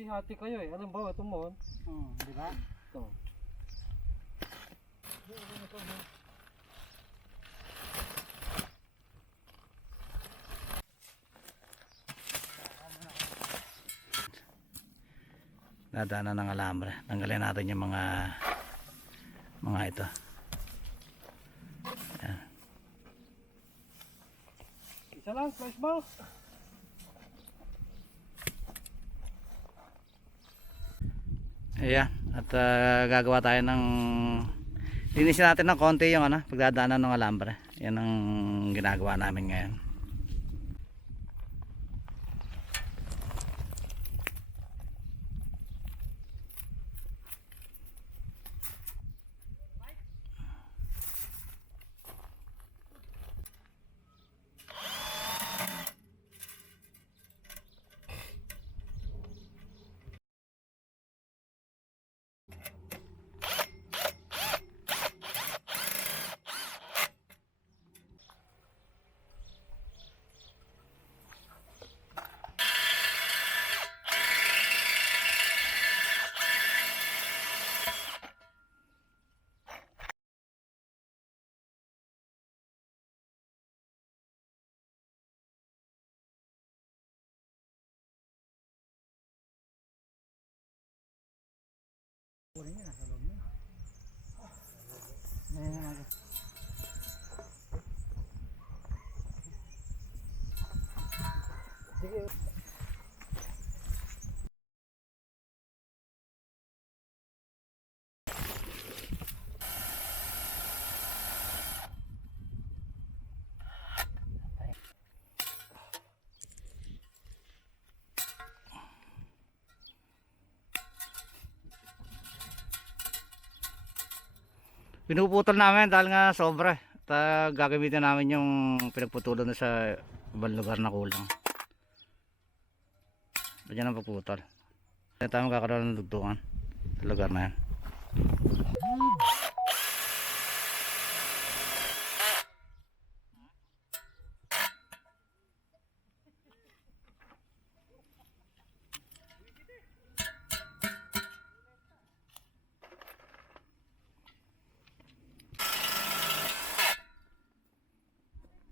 hati-hati kayo eh. Alam ba, ito mo. Hmm, di ba? Ito. Dadaanan ng alambre. Tanggalin natin yung mga mga ito. Isa lang, flash Ayan. At ah, gagawa tayo ng linisin natin ng konti yung ano, pagdadaanan ng alambre. Yan ang ginagawa namin ngayon. Ngayon na natin. Sige. Pinuputol namin dahil nga sobra. At gagamitin namin yung pinagputulan na sa ibang lugar na kulang. Ganyan ang pagputol. Kaya tayo magkakaroon ng dugtungan sa lugar na yan.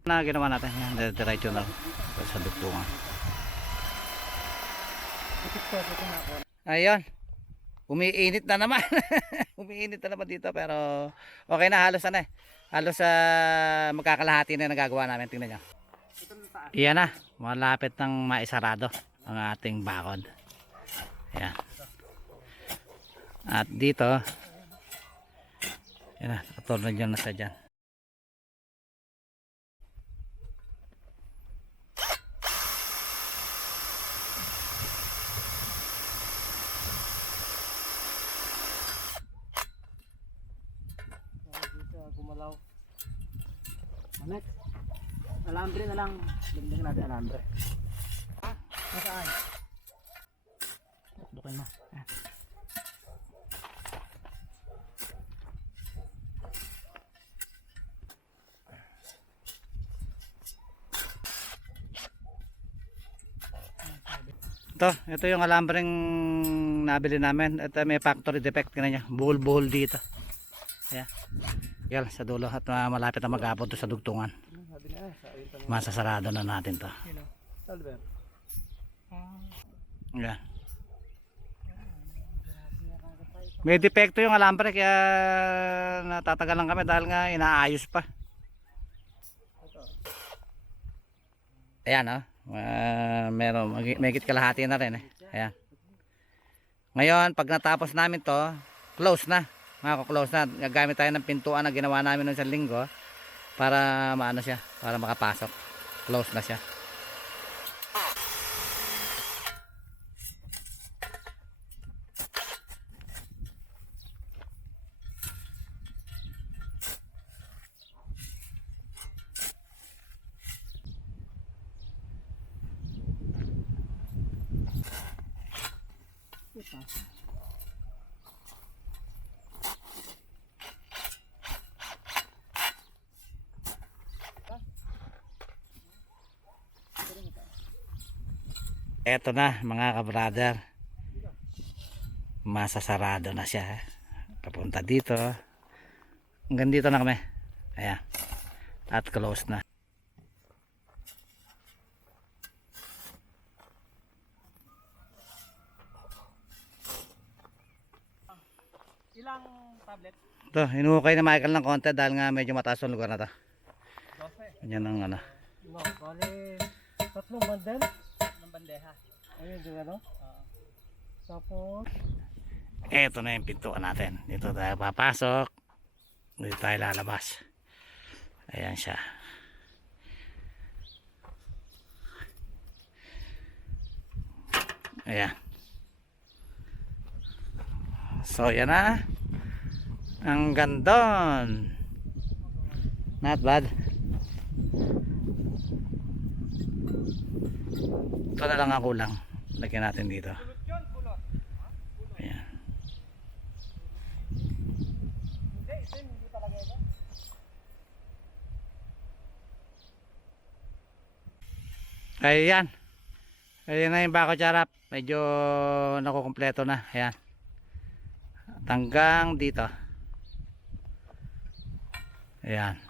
Na ginawa natin. Yan diretso na sa dugtungan ayun. Umiinit na naman. Umiinit na naman dito pero okay na halos ano eh. Halos sa magkakalahati na nagagawa namin. Tingnan nyo. Iyan na. Malapit ng maisarado ang ating bakod. Ayan. At dito yan na katulad nyo na sa dyan Dito, gumalaw. Mamet. Alambre na lang. Dagdagan natin alambre. Nasaan? Bukin mo. Ah. Ito, ito yung alambreng nabili namin. Ito may factory defect tingnan niya. Buhol-buhol dito. Ayan. Yan sa dulo at uh, malapit na mag-abot sa dugtungan. Masasarado na natin to. Ayan. May depekto yung alambre kaya natatagalan kami dahil nga inaayos pa. Ayan oh. Uh, meron, may megit kalahati na rin eh. Ayan. Ngayon, pag natapos namin to, close na. Mako-close na. Gagamit tayo ng pintuan na ginawa namin noong isang linggo para maano siya, para makapasok. Close na siya. Eto na mga kabrother. masasarado na siya. Papunta dito. Hanggang dito na kami. Ayan. At close na. Ilang tablet? Ito, hinukay na Michael ng konti dahil nga medyo mataas ang lugar na to. 12. Yan ang ano. No, bali tatlong bandel. Bandeha. Ayun, di ba no? Tapos, Ito na yung pintuan natin. Dito tayo papasok. Dito tayo lalabas. Ayan siya. Ayan. So, yan na. Ang gandon. Not bad. Ito na lang ang kulang. Lagyan natin dito. Ayan. Ayan. Ayan na yung bako charap. Medyo nakukumpleto na. Ayan. Tanggang dito. Ayan.